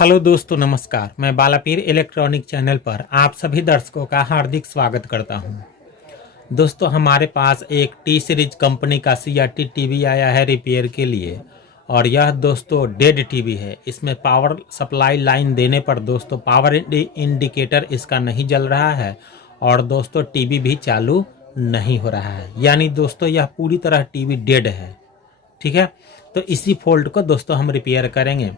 Hello दोस्तों, नमस्कार। मैं बालापीर इलेक्ट्रॉनिक चैनल पर आप सभी दर्शकों का हार्दिक स्वागत करता हूं। दोस्तों, हमारे पास एक टी सीरीज कंपनी का CRT टीवी आया है रिपेयर के लिए। और यह दोस्तों डेड टीवी है। इसमें पावर सप्लाई लाइन देने पर दोस्तों पावर इंडिकेटर इसका नहीं जल रहा है और दोस्तों टीवी भी चालू नहीं हो रहा है। यानी दोस्तों यह पूरी तरह टीवी डेड है। ठीक है, तो इसी फॉल्ट को दोस्तों हम रिपेयर करेंगे।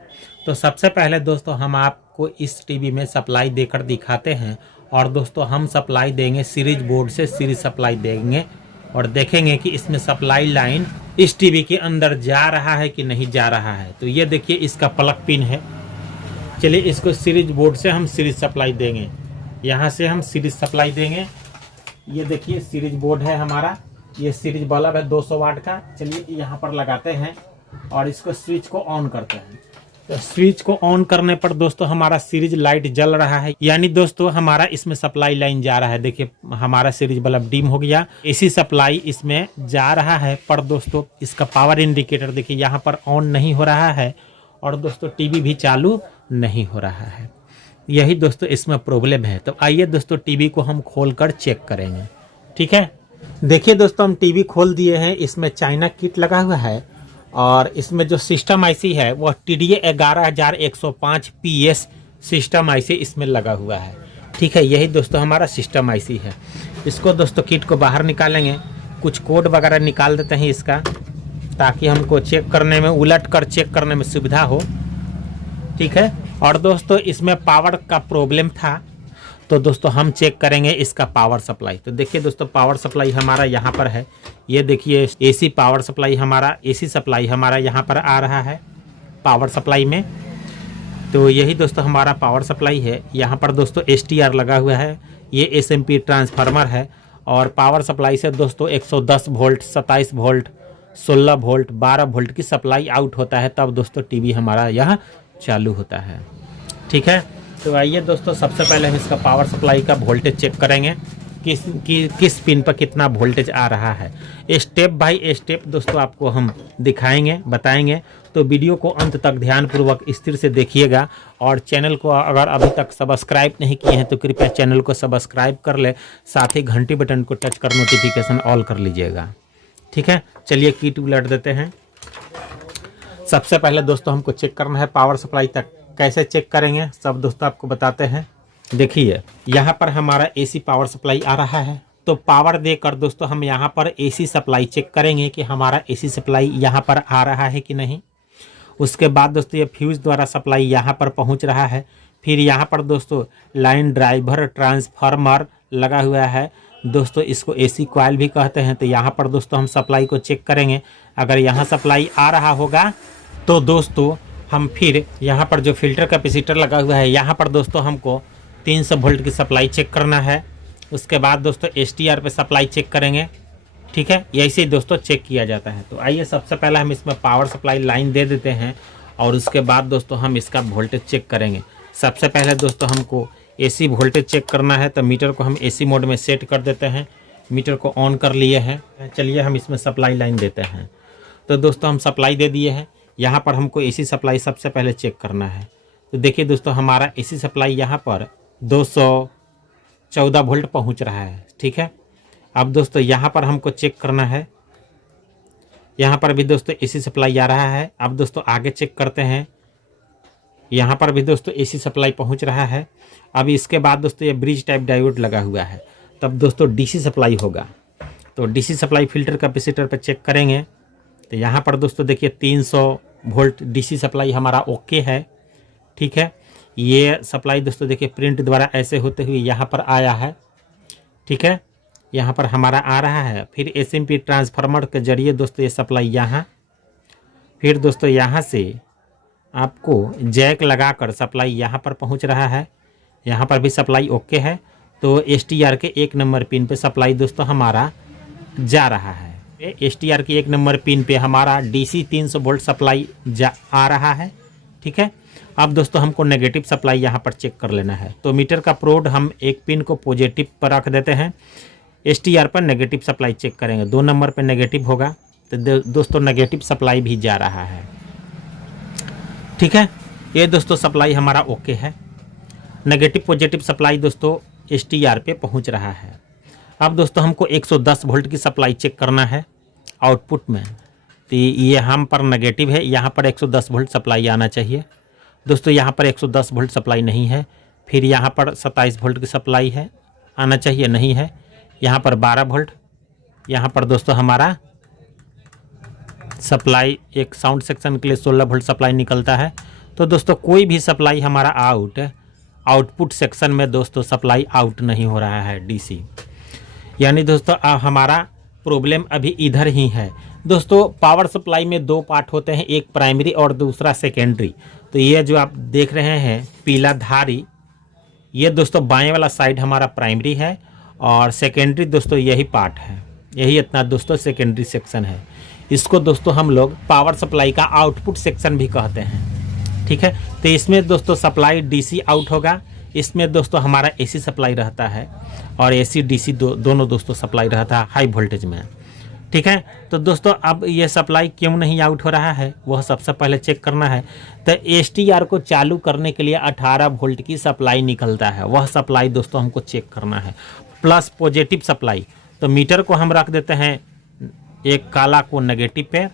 तो सबसे पहले दोस्तों हम आपको इस टीवी में सप्लाई देकर दिखाते हैं और दोस्तों हम सप्लाई देंगे सीरीज बोर्ड से, सीरीज सप्लाई देंगे और देखेंगे कि इसमें सप्लाई लाइन इस टीवी के अंदर जा रहा है कि नहीं जा रहा है। तो ये देखिए इसका प्लग पिन है। चलिए इसको सीरीज बोर्ड से हम सीरीज सप्लाई देंगे। यहाँ से हम सीरीज सप्लाई देंगे। ये देखिए सीरीज बोर्ड है हमारा, ये सीरीज बल्ब है 200 वाट का। चलिए यहाँ पर लगाते हैं और इसको स्विच को ऑन करते हैं। तो स्विच को ऑन करने पर दोस्तों हमारा सीरीज लाइट जल रहा है, यानी दोस्तों हमारा इसमें सप्लाई लाइन जा रहा है। देखिए हमारा सीरीज बल्ब डिम हो गया, एसी सप्लाई इसमें जा रहा है। पर दोस्तों इसका पावर इंडिकेटर देखिए यहाँ पर ऑन नहीं हो रहा है और दोस्तों टीवी भी चालू नहीं हो रहा है। यही दोस्तों इसमें प्रॉब्लम है। तो आइए दोस्तों टीवी को हम खोल कर चेक करेंगे। ठीक है, देखिए दोस्तों हम टीवी खोल दिए हैं। इसमें चाइना किट लगा हुआ है और इसमें जो सिस्टम आईसी है वह TDA 11105 PS सिस्टम आईसी इसमें लगा हुआ है। ठीक है, यही दोस्तों हमारा सिस्टम आईसी है। इसको दोस्तों किट को बाहर निकालेंगे, कुछ कोड वगैरह निकाल देते हैं इसका, ताकि हमको चेक करने में, उलट कर चेक करने में सुविधा हो। ठीक है, और दोस्तों इसमें पावर का प्रॉब्लम था तो दोस्तों हम चेक करेंगे इसका पावर सप्लाई। तो देखिए दोस्तों पावर सप्लाई हमारा यहाँ पर है। ये देखिए एसी पावर सप्लाई हमारा, एसी सप्लाई हमारा यहाँ पर आ रहा है पावर सप्लाई में। तो यही दोस्तों हमारा पावर सप्लाई है। यहाँ पर दोस्तों STR लगा हुआ है, ये SMP ट्रांसफार्मर है। और पावर सप्लाई से दोस्तों 110 वोल्ट, 27 वोल्ट, 16 वोल्ट, 12 वोल्ट की सप्लाई आउट होता है, तब दोस्तों टीवी हमारा यहाँ चालू होता है। ठीक है, तो आइए दोस्तों सबसे पहले हम इसका पावर सप्लाई का वोल्टेज चेक करेंगे, किस पिन पर कितना वोल्टेज आ रहा है। स्टेप बाय स्टेप दोस्तों आपको हम दिखाएंगे, बताएंगे। तो वीडियो को अंत तक ध्यानपूर्वक स्थिर से देखिएगा। और चैनल को अगर अभी तक सब्सक्राइब नहीं किए हैं तो कृपया चैनल को सब्सक्राइब कर ले, साथ ही घंटी बटन को टच कर नोटिफिकेशन ऑल कर लीजिएगा। ठीक है, चलिए किट उलट देते हैं। सबसे पहले दोस्तों हमको चेक करना है पावर सप्लाई तक। कैसे चेक करेंगे सब दोस्तों आपको बताते हैं। देखिए यहाँ पर हमारा AC पावर सप्लाई आ रहा है, तो पावर देकर दोस्तों हम यहाँ पर AC सप्लाई चेक करेंगे कि हमारा AC सप्लाई यहाँ पर आ रहा है कि नहीं। उसके बाद दोस्तों ये फ्यूज द्वारा सप्लाई यहाँ पर पहुँच रहा है। फिर यहाँ पर दोस्तों लाइन ड्राइवर ट्रांसफार्मर लगा हुआ है दोस्तों, इसको AC कॉइल भी कहते हैं। तो यहाँ पर दोस्तों हम सप्लाई को चेक करेंगे। अगर यहाँ सप्लाई आ रहा होगा तो दोस्तों हम फिर यहाँ पर जो फिल्टर कैपेसिटर लगा हुआ है यहाँ पर दोस्तों हमको 300 वोल्ट की सप्लाई चेक करना है। उसके बाद दोस्तों STR पे सप्लाई चेक करेंगे। ठीक है, ऐसे ही दोस्तों चेक किया जाता है। तो आइए सबसे पहले हम इसमें पावर सप्लाई लाइन दे देते हैं और उसके बाद दोस्तों हम इसका वोल्टेज चेक करेंगे। सबसे पहले दोस्तों हमको AC वोल्टेज चेक करना है, तो मीटर को हम AC मोड में सेट कर देते हैं। मीटर को ऑन कर लिए हैं। चलिए हम इसमें सप्लाई लाइन देते हैं। तो दोस्तों हम सप्लाई दे दिए हैं। यहाँ पर हमको AC सप्लाई सबसे पहले चेक करना है। तो देखिए दोस्तों हमारा AC सप्लाई यहाँ पर 214 वोल्ट पहुँच रहा है। ठीक है, अब दोस्तों यहाँ पर हमको चेक करना है। यहाँ पर भी दोस्तों AC सप्लाई आ रहा है। अब दोस्तों आगे चेक करते हैं। यहाँ पर भी दोस्तों AC सप्लाई पहुँच रहा है। अब इसके बाद दोस्तों ये ब्रिज टाइप डायोड लगा हुआ है, तब दोस्तों DC सप्लाई होगा। तो DC सप्लाई फिल्टर कैपेसिटर पर चेक करेंगे। तो यहाँ पर दोस्तों देखिए 300 वोल्ट DC सप्लाई हमारा ओके है। ठीक है, ये सप्लाई दोस्तों देखिए प्रिंट द्वारा ऐसे होते हुए यहाँ पर आया है। ठीक है, यहाँ पर हमारा आ रहा है। फिर SMP ट्रांसफार्मर के जरिए दोस्तों ये सप्लाई यहाँ, फिर दोस्तों यहाँ से आपको जैक लगाकर सप्लाई यहाँ पर पहुँच रहा है। यहाँ पर भी सप्लाई ओके है। तो STR के 1 नंबर पिन पे सप्लाई दोस्तों हमारा जा रहा है। STR की 1 नंबर पिन पे हमारा DC 300 वोल्ट सप्लाई आ रहा है। ठीक है, अब दोस्तों हमको नेगेटिव सप्लाई यहाँ पर चेक कर लेना है। तो मीटर का प्रोड हम एक पिन को पॉजिटिव पर रख देते हैं, STR पर नेगेटिव सप्लाई चेक करेंगे। 2 नंबर पर नेगेटिव होगा, तो दोस्तों नेगेटिव सप्लाई भी जा रहा है। ठीक है, ये दोस्तों सप्लाई हमारा ओके है। नेगेटिव पॉजिटिव सप्लाई दोस्तों STR पे पहुंच रहा है। अब दोस्तों हमको 110 वोल्ट की सप्लाई चेक करना है आउटपुट में। तो ये हम पर नेगेटिव है, यहाँ पर 110 वोल्ट सप्लाई आना चाहिए। दोस्तों यहाँ पर 110 वोल्ट सप्लाई नहीं है। फिर यहाँ पर 27 वोल्ट की सप्लाई है, आना चाहिए, नहीं है। यहाँ पर 12 वोल्ट, यहाँ पर दोस्तों हमारा सप्लाई एक साउंड सेक्शन के लिए 16 वोल्ट सप्लाई निकलता है। तो दोस्तों कोई भी सप्लाई हमारा आउटपुट सेक्शन में दोस्तों सप्लाई आउट नहीं हो रहा है DC। यानी दोस्तों हमारा प्रॉब्लम अभी इधर ही है। दोस्तों पावर सप्लाई में दो पार्ट होते हैं, एक प्राइमरी और दूसरा सेकेंडरी। तो ये जो आप देख रहे हैं पीला धारी, ये दोस्तों बाएं वाला साइड हमारा प्राइमरी है और सेकेंडरी दोस्तों यही पार्ट है, यही इतना दोस्तों सेकेंडरी सेक्शन है। इसको दोस्तों हम लोग पावर सप्लाई का आउटपुट सेक्शन भी कहते हैं, ठीक है। तो इसमें दोस्तों सप्लाई DC आउट होगा, इसमें दोस्तों हमारा AC सप्लाई रहता है और AC DC दोनों दोस्तों सप्लाई रहता है हाई वोल्टेज में, ठीक है। तो दोस्तों अब ये सप्लाई क्यों नहीं आउट हो रहा है वह सबसे पहले चेक करना है। तो STR को चालू करने के लिए 18 वोल्ट की सप्लाई निकलता है, वह सप्लाई दोस्तों हमको चेक करना है, प्लस पॉजिटिव सप्लाई। तो मीटर को हम रख देते हैं एक काला को नेगेटिव पे,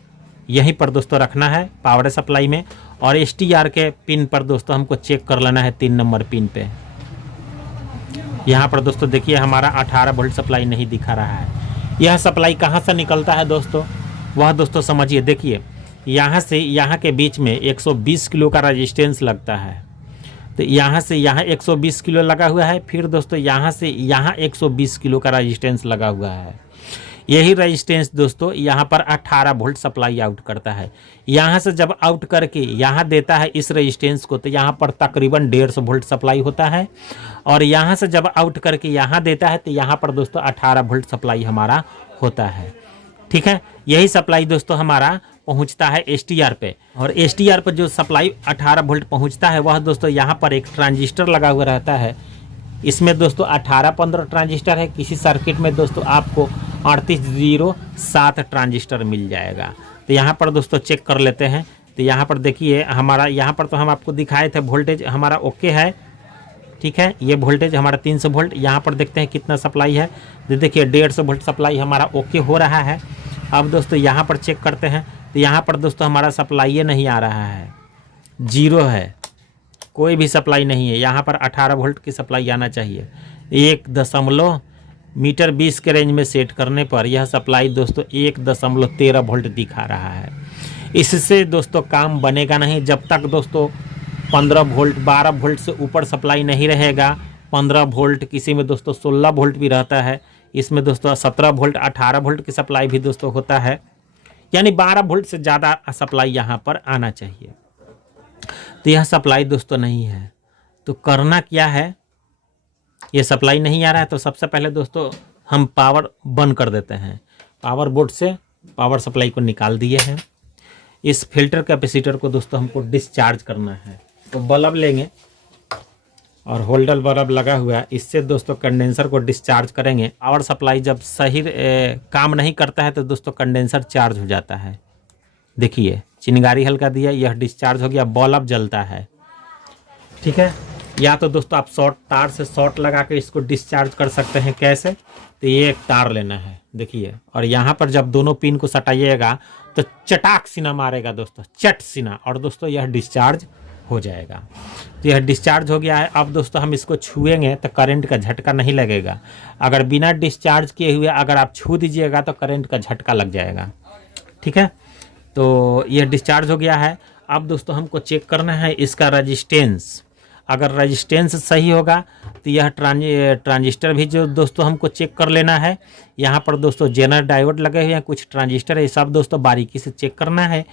यहीं पर दोस्तों रखना है पावर सप्लाई में, और STR के पिन पर दोस्तों हमको चेक कर लेना है 3 नंबर पिन पे। यहाँ पर दोस्तों देखिए हमारा 18 वोल्ट सप्लाई नहीं दिखा रहा है। यह सप्लाई कहाँ से निकलता है दोस्तों, वह दोस्तों समझिए। देखिए यहाँ से यहाँ के बीच में 120 किलो का रेजिस्टेंस लगता है। तो यहाँ से यहाँ 120 किलो लगा हुआ है, फिर दोस्तों यहाँ से यहाँ 120 किलो का रेजिस्टेंस लगा हुआ है। यही रेजिस्टेंस दोस्तों यहाँ पर 18 वोल्ट सप्लाई आउट करता है। यहाँ से जब आउट करके यहाँ देता है इस रेजिस्टेंस को, तो यहाँ पर तकरीबन 150 वोल्ट सप्लाई होता है, और यहाँ से जब आउट करके यहाँ देता है तो यहाँ पर दोस्तों 18 वोल्ट सप्लाई हमारा होता है, ठीक है। यही सप्लाई दोस्तों हमारा पहुँचता है STR पे, और STR पर जो सप्लाई 18 वोल्ट पहुँचता है वह दोस्तों यहाँ पर एक ट्रांजिस्टर लगा हुआ रहता है। इसमें दोस्तों 18-15 ट्रांजिस्टर है, किसी सर्किट में दोस्तों आपको 3807 ट्रांजिस्टर मिल जाएगा। तो यहाँ पर दोस्तों चेक कर लेते हैं। तो यहाँ पर देखिए हमारा यहाँ पर तो हम आपको दिखाए थे वोल्टेज हमारा ओके है, ठीक है। ये वोल्टेज हमारा 300 वोल्ट, यहाँ पर देखते हैं कितना सप्लाई है। देखिए 150 वोल्ट सप्लाई हमारा ओके हो रहा है। अब दोस्तों यहाँ पर चेक करते हैं, तो यहाँ पर दोस्तों हमारा सप्लाई नहीं आ रहा है, 0 है, कोई भी सप्लाई नहीं है। यहाँ पर 18 वोल्ट की सप्लाई आना चाहिए। 1 मीटर 20 के रेंज में सेट करने पर यह सप्लाई दोस्तों 1.13 वोल्ट दिखा रहा है। इससे दोस्तों काम बनेगा नहीं जब तक दोस्तों 15 वोल्ट 12 वोल्ट से ऊपर सप्लाई नहीं रहेगा। 15 वोल्ट, किसी में दोस्तों 16 वोल्ट भी रहता है, इसमें दोस्तों 17 वोल्ट 18 वोल्ट की सप्लाई भी दोस्तों होता है। यानी 12 वोल्ट से ज़्यादा सप्लाई यहाँ पर आना चाहिए। तो यह सप्लाई दोस्तों नहीं है, तो करना क्या है, ये सप्लाई नहीं आ रहा है तो सबसे पहले दोस्तों हम पावर बंद कर देते हैं। पावर बोर्ड से पावर सप्लाई को निकाल दिए हैं। इस फिल्टर कैपेसिटर को दोस्तों हमको डिस्चार्ज करना है। तो बल्ब लेंगे और होल्डर बल्ब लगा हुआ है, इससे दोस्तों कंडेंसर को डिस्चार्ज करेंगे। पावर सप्लाई जब सही काम नहीं करता है तो दोस्तों कंडेंसर चार्ज हो जाता है। देखिए चिंगारी हल्का दिया, यह डिस्चार्ज हो गया, बल्ब जलता है, ठीक है। या तो दोस्तों आप तार से शॉर्ट लगा के इसको डिस्चार्ज कर सकते हैं। कैसे, तो ये एक तार लेना है, देखिए, और यहाँ पर जब दोनों पिन को सटाइएगा तो चटाक सीना मारेगा दोस्तों, चट सीना, और दोस्तों यह डिस्चार्ज हो जाएगा। तो यह डिस्चार्ज हो गया है। अब दोस्तों हम इसको छुएंगे तो करंट का झटका नहीं लगेगा। अगर बिना डिस्चार्ज किए हुए अगर आप छू दीजिएगा तो करंट का झटका लग जाएगा, ठीक है। तो यह डिस्चार्ज हो गया है। अब दोस्तों हमको चेक करना है इसका रजिस्टेंस। अगर रजिस्टेंस सही होगा तो यह ट्रांजिस्टर भी जो दोस्तों हमको चेक कर लेना है। यहाँ पर दोस्तों जेनर डायोड लगे हुए हैं, कुछ ट्रांजिस्टर है, ये सब दोस्तों बारीकी से चेक करना है,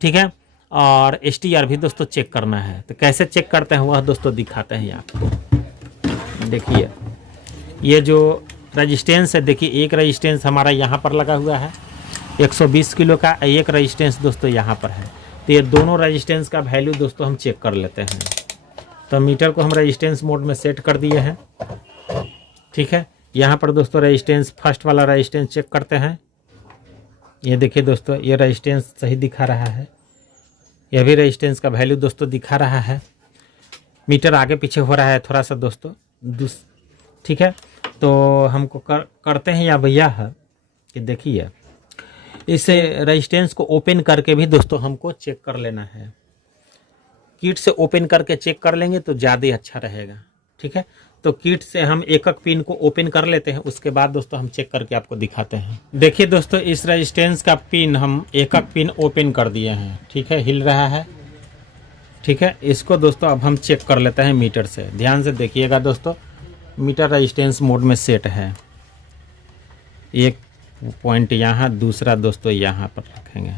ठीक है। और STR भी दोस्तों चेक करना है। तो कैसे चेक करते हैं वह दोस्तों दिखाते हैं आपको। देखिए ये जो रजिस्टेंस है, देखिए एक रजिस्टेंस हमारा यहाँ पर लगा हुआ है 120 किलो का, एक रजिस्टेंस दोस्तों यहाँ पर है। तो ये दोनों रजिस्टेंस का वैल्यू दोस्तों हम चेक कर लेते हैं। तो मीटर को हम रेजिस्टेंस मोड में सेट कर दिए हैं, ठीक है। यहाँ पर दोस्तों रेजिस्टेंस फर्स्ट वाला रेजिस्टेंस चेक करते हैं। ये देखिए दोस्तों ये रेजिस्टेंस सही दिखा रहा है, यह भी रेजिस्टेंस का वैल्यू दोस्तों दिखा रहा है। मीटर आगे पीछे हो रहा है थोड़ा सा दोस्तों, ठीक है। तो हमको करते हैं या भैया है कि देखिए इस रेजिस्टेंस को ओपन करके भी दोस्तों हमको चेक कर लेना है। किट से ओपन करके चेक कर लेंगे तो ज़्यादा अच्छा रहेगा, ठीक है। तो किट से हम एक एक पिन को ओपन कर लेते हैं, उसके बाद दोस्तों हम चेक करके आपको दिखाते हैं। देखिए दोस्तों, इस रेजिस्टेंस का पिन हम एक एक पिन ओपन कर दिए हैं, ठीक है। हिल रहा है, ठीक है। इसको दोस्तों अब हम चेक कर लेते हैं मीटर से। ध्यान से देखिएगा दोस्तों, मीटर रेजिस्टेंस मोड में सेट है। एक पॉइंट यहाँ, दूसरा दोस्तों यहाँ पर रखेंगे।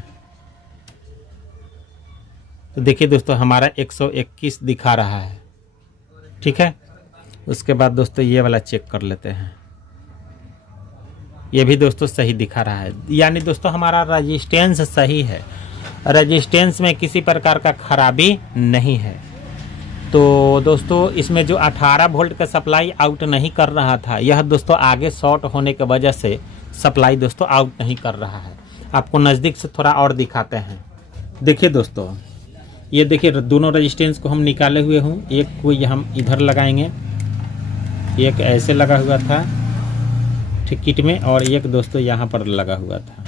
तो देखिए दोस्तों, हमारा 121 दिखा रहा है, ठीक है। उसके बाद दोस्तों ये वाला चेक कर लेते हैं, ये भी दोस्तों सही दिखा रहा है। यानी दोस्तों हमारा रेजिस्टेंस सही है, रेजिस्टेंस में किसी प्रकार का खराबी नहीं है। तो दोस्तों इसमें जो 18 वोल्ट का सप्लाई आउट नहीं कर रहा था, यह दोस्तों आगे शॉर्ट होने की वजह से सप्लाई दोस्तों आउट नहीं कर रहा है। आपको नज़दीक से थोड़ा और दिखाते हैं। देखिए दोस्तों, ये देखिए दोनों रेजिस्टेंस को हम निकाले हुए हूँ। एक को हम इधर लगाएंगे, एक ऐसे लगा हुआ था ठीक किट में, और एक दोस्तों यहाँ पर लगा हुआ था।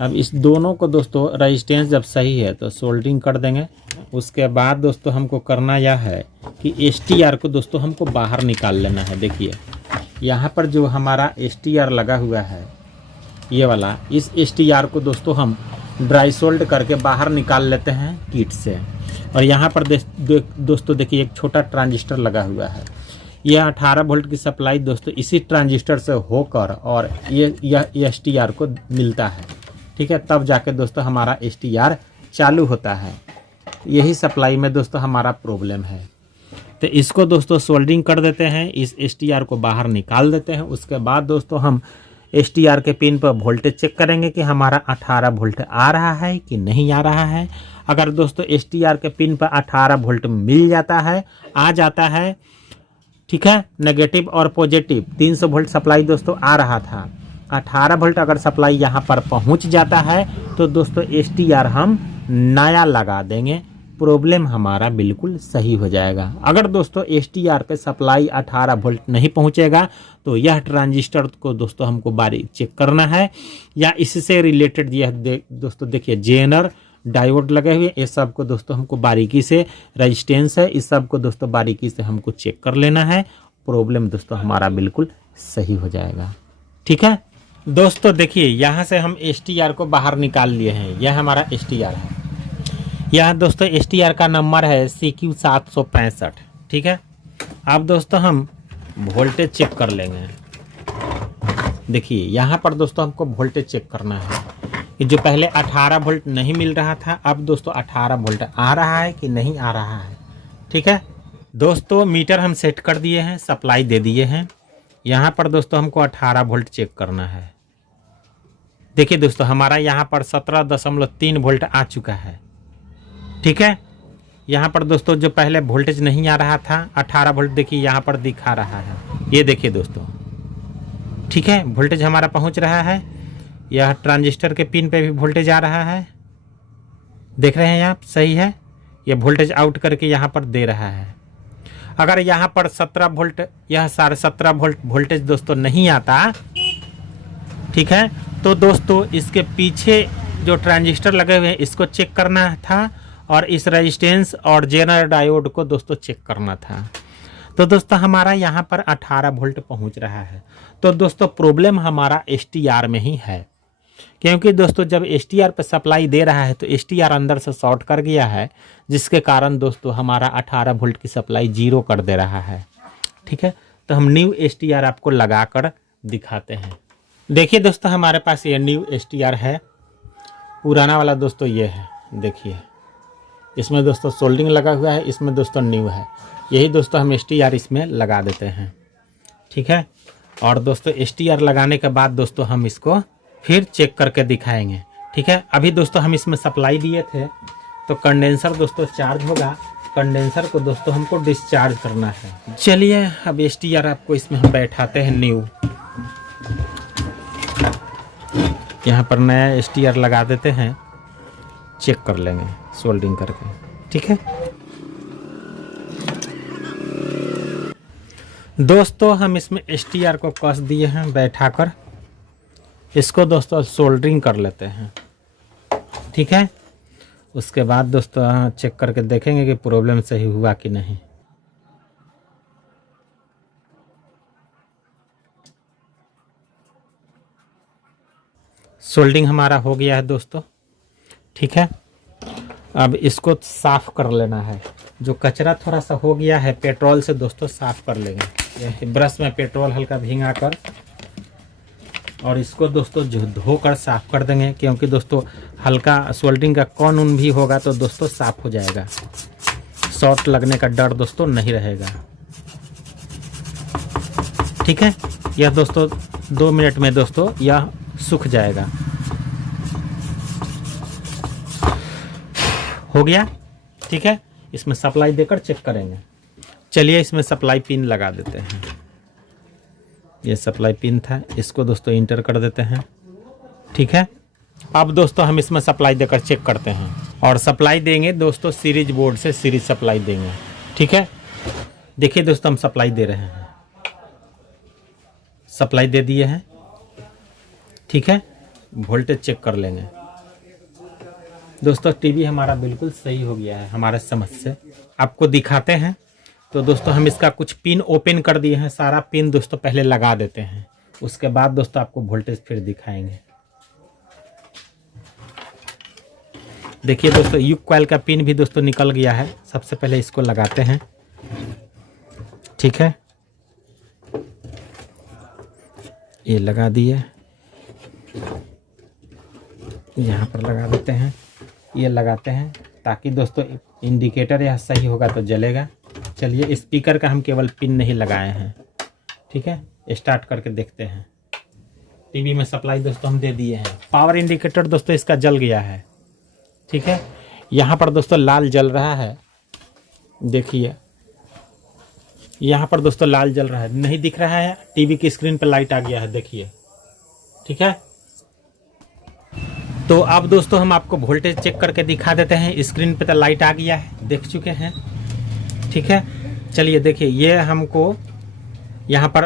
अब इस दोनों को दोस्तों रेजिस्टेंस जब सही है तो सोल्डरिंग कर देंगे। उसके बाद दोस्तों हमको करना यह है कि STR को दोस्तों हमको बाहर निकाल लेना है। देखिए यहाँ पर जो हमारा STR लगा हुआ है ये वाला, इस STR को दोस्तों हम ड्राई सोल्ड करके बाहर निकाल लेते हैं किट से। और यहाँ पर दोस्तों देखिए एक छोटा ट्रांजिस्टर लगा हुआ है। यह 18 वोल्ट की सप्लाई दोस्तों इसी ट्रांजिस्टर से होकर और यह STR को मिलता है, ठीक है। तब जाके दोस्तों हमारा STR चालू होता है। यही सप्लाई में दोस्तों हमारा प्रॉब्लम है। तो इसको दोस्तों सोल्डरिंग कर देते हैं, इस STR को बाहर निकाल देते हैं। उसके बाद दोस्तों हम STR के पिन पर वोल्टेज चेक करेंगे कि हमारा 18 वोल्ट आ रहा है कि नहीं आ रहा है। अगर दोस्तों STR के पिन पर 18 वोल्ट मिल जाता है, आ जाता है, ठीक है, नेगेटिव और पॉजिटिव 300 वोल्ट सप्लाई दोस्तों आ रहा था। 18 वोल्ट अगर सप्लाई यहाँ पर पहुँच जाता है तो दोस्तों STR हम नया लगा देंगे, प्रॉब्लम हमारा बिल्कुल सही हो जाएगा। अगर दोस्तों STR पे सप्लाई 18 वोल्ट नहीं पहुंचेगा तो यह ट्रांजिस्टर को दोस्तों हमको बारीक चेक करना है, या इससे रिलेटेड यह दोस्तों देखिए जेनर डायोड लगे हुए, ये सब को दोस्तों हमको बारीकी से, रेजिस्टेंस है इस सब को दोस्तों बारीकी से हमको चेक कर लेना है। प्रॉब्लम दोस्तों हमारा बिल्कुल सही हो जाएगा, ठीक है। दोस्तों देखिए यहाँ से हम STR को बाहर निकाल लिए हैं। यह हमारा STR है। यह दोस्तों STR का नंबर है CQ 765, ठीक है। अब दोस्तों हम वोल्टेज चेक कर लेंगे। देखिए यहाँ पर दोस्तों हमको वोल्टेज चेक करना है कि जो पहले 18 वोल्ट नहीं मिल रहा था, अब दोस्तों 18 वोल्ट आ रहा है कि नहीं आ रहा है, ठीक है। दोस्तों मीटर हम सेट कर दिए हैं, सप्लाई दे दिए हैं। यहाँ पर दोस्तों हमको 18 वोल्ट चेक करना है। देखिए दोस्तों हमारा यहाँ पर 17.3 वोल्ट आ चुका है, ठीक है। यहाँ पर दोस्तों जो पहले वोल्टेज नहीं आ रहा था 18 वोल्ट, देखिए यहाँ पर दिखा रहा है, ये देखिए दोस्तों, ठीक है। वोल्टेज हमारा पहुँच रहा है। यह ट्रांजिस्टर के पिन पे भी वोल्टेज आ रहा है, देख रहे हैं आप, सही है। यह वोल्टेज आउट करके यहाँ पर दे रहा है। अगर यहाँ पर 17 वोल्ट, यह 17.5 वोल्ट वोल्टेज दोस्तों नहीं आता, ठीक है, तो दोस्तों इसके पीछे जो ट्रांजिस्टर लगे हुए हैं इसको चेक करना था, और इस रेजिस्टेंस और जेनर डायोड को दोस्तों चेक करना था। तो दोस्तों हमारा यहाँ पर 18 वोल्ट पहुँच रहा है। तो दोस्तों प्रॉब्लम हमारा STR में ही है, क्योंकि दोस्तों जब STR पे सप्लाई दे रहा है तो STR अंदर से शॉर्ट कर गया है, जिसके कारण दोस्तों हमारा 18 वोल्ट की सप्लाई 0 कर दे रहा है, ठीक है। तो हम न्यू STR आपको लगा कर दिखाते हैं। देखिए दोस्तों हमारे पास ये न्यू STR है, पुराना वाला दोस्तों ये है, देखिए इसमें दोस्तों सोल्डिंग लगा हुआ है, इसमें दोस्तों न्यू है। यही दोस्तों हम STR इसमें लगा देते हैं, ठीक है। और दोस्तों STR लगाने के बाद दोस्तों हम इसको फिर चेक करके दिखाएंगे, ठीक है। अभी दोस्तों हम इसमें सप्लाई दिए थे तो कंडेंसर दोस्तों चार्ज होगा, कंडेंसर को दोस्तों हमको डिस्चार्ज करना है। चलिए अब STR आपको इसमें हम बैठाते हैं न्यू, यहाँ पर नया STR लगा देते हैं। चेक कर लेंगे सोल्डरिंग करके, ठीक है दोस्तों। हम इसमें STR को कस दिए हैं बैठाकर, इसको दोस्तों सोल्डरिंग कर लेते हैं, ठीक है। उसके बाद दोस्तों चेक करके देखेंगे कि प्रॉब्लम सही हुआ कि नहीं। सोल्डिंग हमारा हो गया है दोस्तों, ठीक है। अब इसको साफ कर लेना है, जो कचरा थोड़ा सा हो गया है पेट्रोल से दोस्तों साफ कर लेंगे। ये ब्रश में पेट्रोल हल्का भिंगा कर और इसको दोस्तों धोकर साफ कर देंगे, क्योंकि दोस्तों हल्का सोल्डरिंग का कौन उन भी होगा तो दोस्तों साफ हो जाएगा, शॉर्ट लगने का डर दोस्तों नहीं रहेगा, ठीक है। यह दोस्तों 2 मिनट में दोस्तों यह सूख जाएगा। हो गया, ठीक है। इसमें सप्लाई देकर चेक करेंगे। चलिए इसमें सप्लाई पिन लगा देते हैं। ये सप्लाई पिन था, इसको दोस्तों इंटर कर देते हैं, ठीक है। अब दोस्तों हम इसमें सप्लाई देकर चेक करते हैं और सप्लाई देंगे दोस्तों सीरीज बोर्ड से, सीरीज सप्लाई देंगे, ठीक है। देखिए दोस्तों हम सप्लाई दे रहे हैं, सप्लाई दे दिए हैं, ठीक है। वोल्टेज चेक कर लेंगे दोस्तों। टीवी हमारा बिल्कुल सही हो गया है हमारे समझ से, आपको दिखाते हैं। तो दोस्तों हम इसका कुछ पिन ओपन कर दिए हैं, सारा पिन दोस्तों पहले लगा देते हैं, उसके बाद दोस्तों आपको वोल्टेज फिर दिखाएंगे। देखिए दोस्तों यू कॉइल का पिन भी दोस्तों निकल गया है। सबसे पहले इसको लगाते हैं, ठीक है। ये लगा दिए, यहाँ पर लगा देते हैं, ये लगाते हैं ताकि दोस्तों इंडिकेटर यह सही होगा तो जलेगा। चलिए स्पीकर का हम केवल पिन नहीं लगाए हैं, ठीक है। स्टार्ट करके देखते हैं। टीवी में सप्लाई दोस्तों हम दे दिए हैं। पावर इंडिकेटर दोस्तों इसका जल गया है, ठीक है। यहाँ पर दोस्तों लाल जल रहा है, देखिए यहाँ पर दोस्तों लाल जल रहा है, नहीं दिख रहा है। टीवी की स्क्रीन पर लाइट आ गया है, देखिए, ठीक है। तो अब दोस्तों हम आपको वोल्टेज चेक करके दिखा देते हैं। स्क्रीन पे तो लाइट आ गया है, देख चुके हैं, ठीक है। चलिए देखिए ये हमको यहाँ पर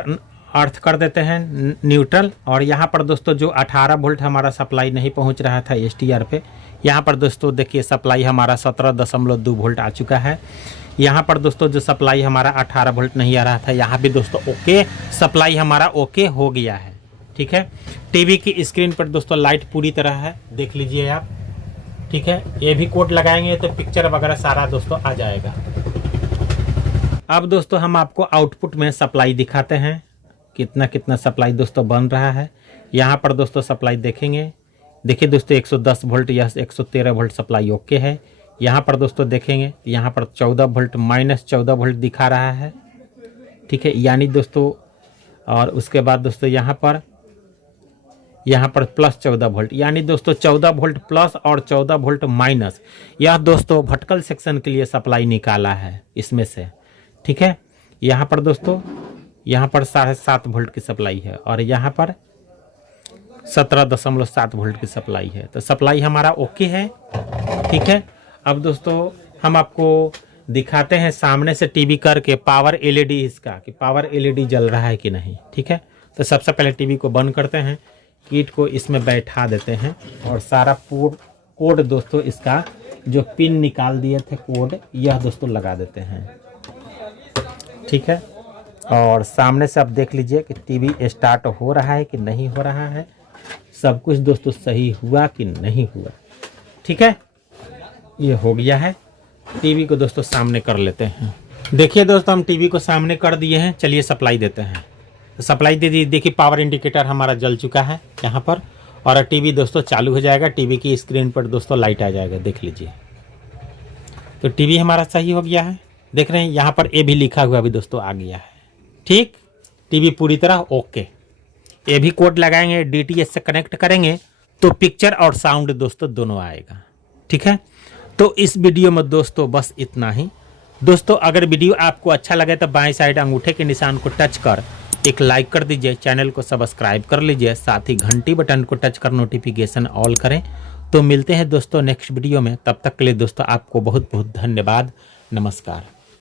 अर्थ कर देते हैं न्यूट्रल, और यहाँ पर दोस्तों जो 18 वोल्ट हमारा सप्लाई नहीं पहुँच रहा था STR पे, यहाँ पर दोस्तों देखिए सप्लाई हमारा 17.2 वोल्ट आ चुका है। यहाँ पर दोस्तों जो सप्लाई हमारा 18 वोल्ट नहीं आ रहा था, यहाँ भी दोस्तों ओके सप्लाई हमारा ओके हो गया है, ठीक है। टीवी की स्क्रीन पर दोस्तों लाइट पूरी तरह है, देख लीजिए आप, ठीक है। ये भी कोड लगाएंगे तो पिक्चर वगैरह सारा दोस्तों आ जाएगा। अब दोस्तों हम आपको आउटपुट में सप्लाई दिखाते हैं, कितना कितना सप्लाई दोस्तों बन रहा है। यहाँ पर दोस्तों सप्लाई देखेंगे, देखिए दोस्तों 110 वोल्ट या 113 वोल्ट सप्लाई ओके है। यहाँ पर दोस्तों देखेंगे, यहाँ पर 14 वोल्ट -14 वोल्ट दिखा रहा है, ठीक है, यानी दोस्तों। और उसके बाद दोस्तों यहाँ पर +14 वोल्ट, यानी दोस्तों 14 वोल्ट प्लस और 14 वोल्ट माइनस। यह दोस्तों भटकल सेक्शन के लिए सप्लाई निकाला है इसमें से, ठीक है। यहाँ पर दोस्तों यहाँ पर 7.5 वोल्ट की सप्लाई है और यहाँ पर 17.7 वोल्ट की सप्लाई है। तो सप्लाई हमारा ओके है, ठीक है। अब दोस्तों हम आपको दिखाते हैं सामने से टीवी करके पावर LED इसका, कि पावर LED जल रहा है कि नहीं, ठीक है। तो सबसे पहले टीवी को बंद करते हैं, किट को इसमें बैठा देते हैं और सारा कोड दोस्तों इसका जो पिन निकाल दिए थे कोड, यह दोस्तों लगा देते हैं, ठीक है। और सामने से आप देख लीजिए कि टीवी स्टार्ट हो रहा है कि नहीं हो रहा है, सब कुछ दोस्तों सही हुआ कि नहीं हुआ, ठीक है। ये हो गया है। टीवी को दोस्तों सामने कर लेते हैं। देखिए दोस्तों हम टीवी को सामने कर दिए हैं। चलिए सप्लाई देते हैं। तो सप्लाई दे दी, देखिए पावर इंडिकेटर हमारा जल चुका है यहाँ पर, और टीवी दोस्तों चालू हो जाएगा। टीवी की स्क्रीन पर दोस्तों लाइट आ जाएगा, देख लीजिए। तो टीवी हमारा सही हो गया है, देख रहे हैं यहाँ पर ए भी लिखा हुआ भी दोस्तों आ गया है, ठीक। टीवी पूरी तरह ओके। ये भी कोड लगाएंगे, DTS से कनेक्ट करेंगे तो पिक्चर और साउंड दोस्तों दोनों आएगा, ठीक है। तो इस वीडियो में दोस्तों बस इतना ही। दोस्तों अगर वीडियो आपको अच्छा लगे तो बाएं साइड अंगूठे के निशान को टच कर एक लाइक कर दीजिए, चैनल को सब्सक्राइब कर लीजिए, साथ ही घंटी बटन को टच कर नोटिफिकेशन ऑल करें तो मिलते हैं दोस्तों नेक्स्ट वीडियो में, तब तक के लिए दोस्तों आपको बहुत बहुत धन्यवाद। नमस्कार।